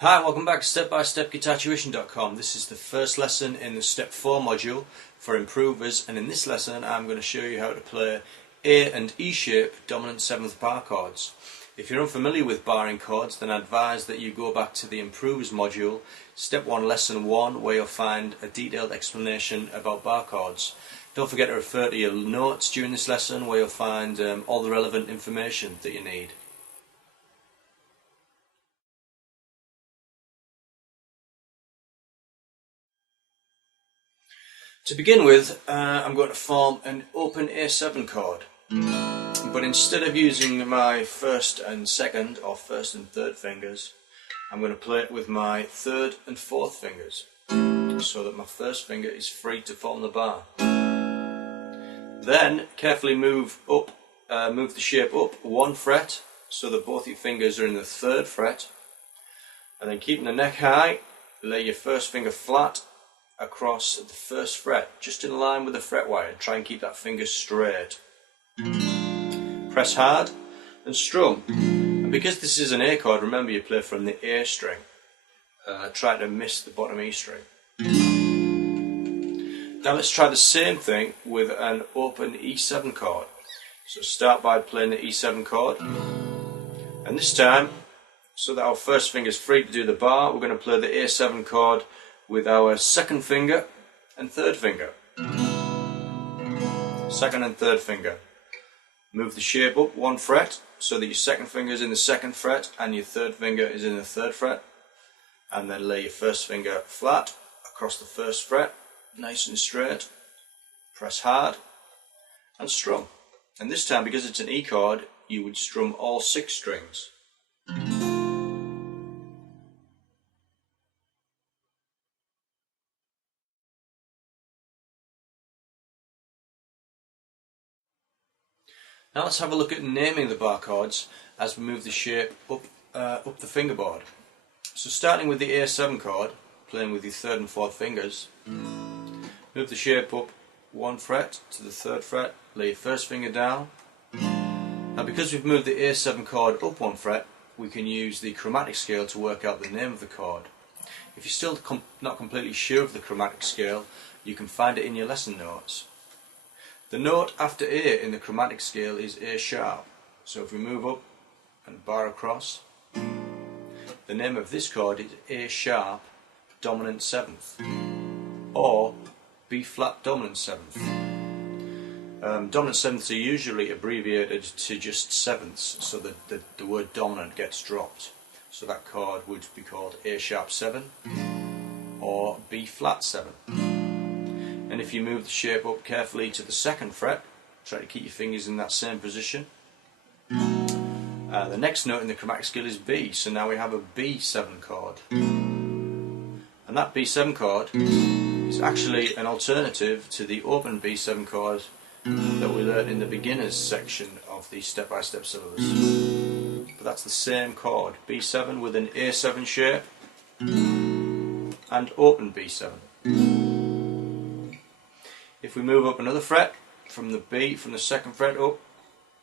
Hi, welcome back to Step-by-Step Guitar Tuition.com. This is the first lesson in the Step 4 module for improvers, and in this lesson I'm going to show you how to play A and E shape dominant 7th bar chords. If you're unfamiliar with barring chords, then I advise that you go back to the improvers module, Step 1 Lesson 1, where you'll find a detailed explanation about bar chords. Don't forget to refer to your notes during this lesson, where you'll find all the relevant information that you need. To begin with, I'm going to form an open A7 chord, but instead of using my first and second or first and third fingers, I'm going to play it with my third and fourth fingers, so that my first finger is free to form the bar. Then carefully move the shape up one fret, so that both your fingers are in the third fret, and then keeping the neck high, lay your first finger flat across the first fret, just in line with the fret wire. Try and keep that finger straight. Press hard and strum. And because this is an A chord, remember you play from the A string. Try to miss the bottom E string. Now let's try the same thing with an open E7 chord. So start by playing the E7 chord, and this time, so that our first finger is free to do the bar, we're going to play the A7 chord with our second finger and third finger. Second and third finger. Move the shape up one fret, so that your second finger is in the second fret and your third finger is in the third fret, and then lay your first finger flat across the first fret, nice and straight. Press hard and strum. And this time, because it's an E chord, you would strum all 6 strings. Now let's have a look at naming the bar chords as we move the shape up the fingerboard. So starting with the A7 chord, playing with your third and fourth fingers, move the shape up one fret to the third fret, lay your first finger down. Now because we've moved the A7 chord up one fret, we can use the chromatic scale to work out the name of the chord. If you're still not completely sure of the chromatic scale, you can find it in your lesson notes. The note after A in the chromatic scale is A sharp, so if we move up and bar across, the name of this chord is A sharp dominant 7th, or B flat dominant 7th. Dominant 7ths are usually abbreviated to just sevenths, so that the word dominant gets dropped. So that chord would be called A sharp 7 or B flat 7. And if you move the shape up carefully to the second fret, try to keep your fingers in that same position. The next note in the chromatic scale is B, so now we have a B7 chord. And that B7 chord is actually an alternative to the open B7 chord that we learned in the beginners section of the step-by-step syllabus. But that's the same chord, B7 with an A7 shape and open B7. If we move up another fret from the B, from the second fret up,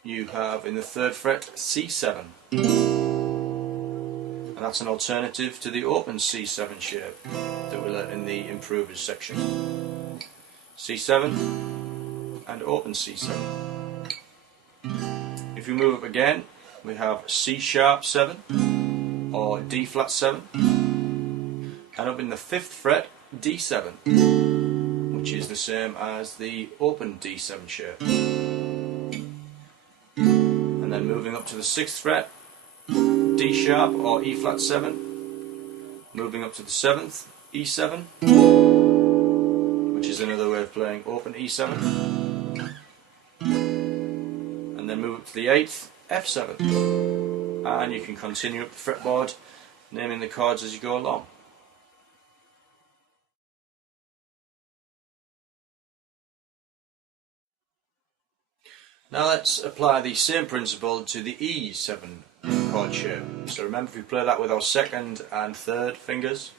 you have in the third fret C7. And that's an alternative to the open C7 shape that we learned in the improvers section. C7 and open C7. If we move up again, we have C sharp 7 or D flat 7. And up in the 5th fret, D7. Which is the same as the open D7 shape. And then moving up to the 6th fret, D sharp or E flat 7. Moving up to the 7th, E7, which is another way of playing open E7. And then move up to the 8th, F7. And you can continue up the fretboard, naming the chords as you go along. Now let's apply the same principle to the E7 chord shape. So remember, if we play that with our second and third fingers,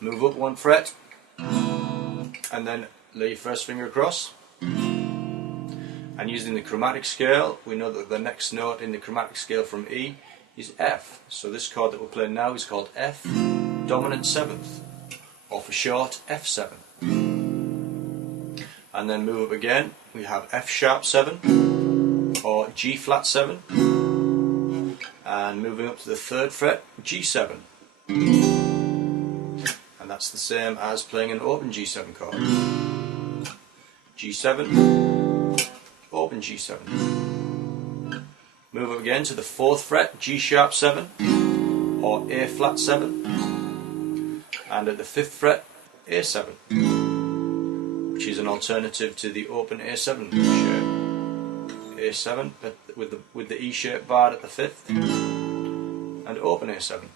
move up one fret, and then lay your first finger across. And using the chromatic scale, we know that the next note in the chromatic scale from E is F. So this chord that we're playing now is called F dominant 7th, or for short F7. And then move up again, we have F sharp 7 or G flat 7, and moving up to the 3rd fret, G7. And that's the same as playing an open G7 chord. G7, open G7. Move up again to the 4th fret, G sharp 7 or A flat 7, and at the 5th fret, A7, which is an alternative to the open A7 shape. A7 with the E shape barred at the 5th, and open A7.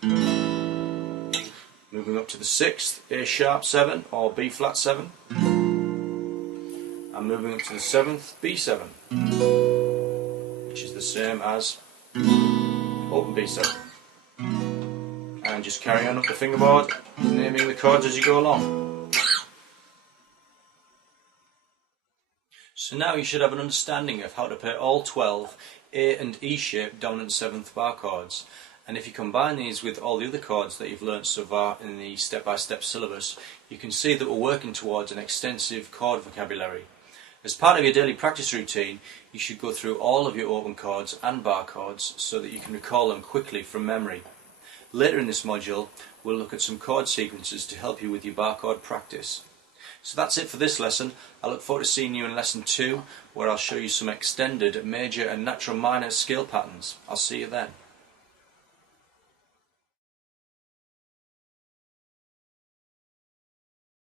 Moving up to the 6th, A sharp 7 or B flat 7, and moving up to the 7th, B7, which is the same as open B7. And just carry on up the fingerboard, naming the chords as you go along. So now you should have an understanding of how to play all 12 A and E shape dominant 7th bar chords. And if you combine these with all the other chords that you've learnt so far in the step-by-step syllabus, you can see that we're working towards an extensive chord vocabulary. As part of your daily practice routine, you should go through all of your open chords and bar chords so that you can recall them quickly from memory. Later in this module, we'll look at some chord sequences to help you with your bar chord practice. So that's it for this lesson. I look forward to seeing you in lesson 2, where I'll show you some extended major and natural minor scale patterns. I'll see you then.